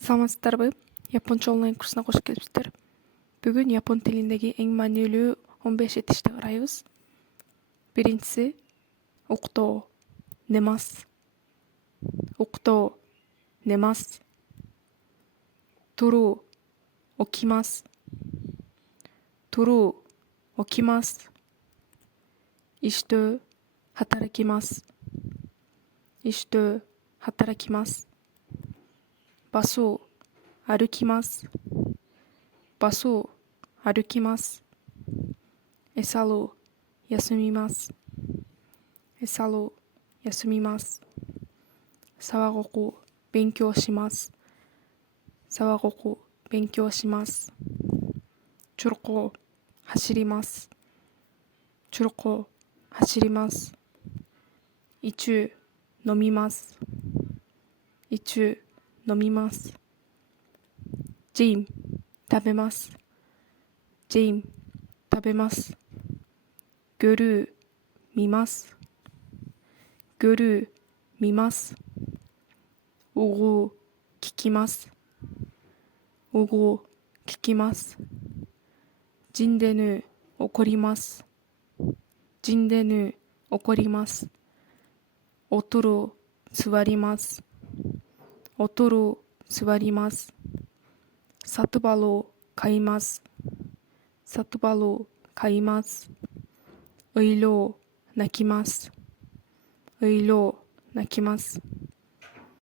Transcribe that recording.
Саламатсыздарбы? Японча онлайн курсуна кош келипсиздер. Бүгүн япон тилиндеги эң маанилүү 15 этишти карайбыз. Биринчиси уктоо, немас. Уктоо, немас. Туруу, окимас. Туруу, окимас. Иштөө, хатаракимас. Иштөө, хатаракимас. Басуу,歩きます。басуу、歩きます。エサалуу、休みます。エサалуу、休みます。騒ごく、勉強します。騒ごく、勉強します。チョロコ、走ります。チョロコ、走ります。イチュー、飲みます。イチュー、飲みます。ジーン、食べます。ジーン、食べます。グルー、見ます。グルー、見ます。ウゴー、聞きます。ウゴー、聞きます。ジンデヌー、怒ります。ジンデヌー、怒ります。おとろ、座ります。おとろ、座ります。サトバロー、買います。サトバロー、買います。ウイロー、泣きます。ウイロー、泣きます。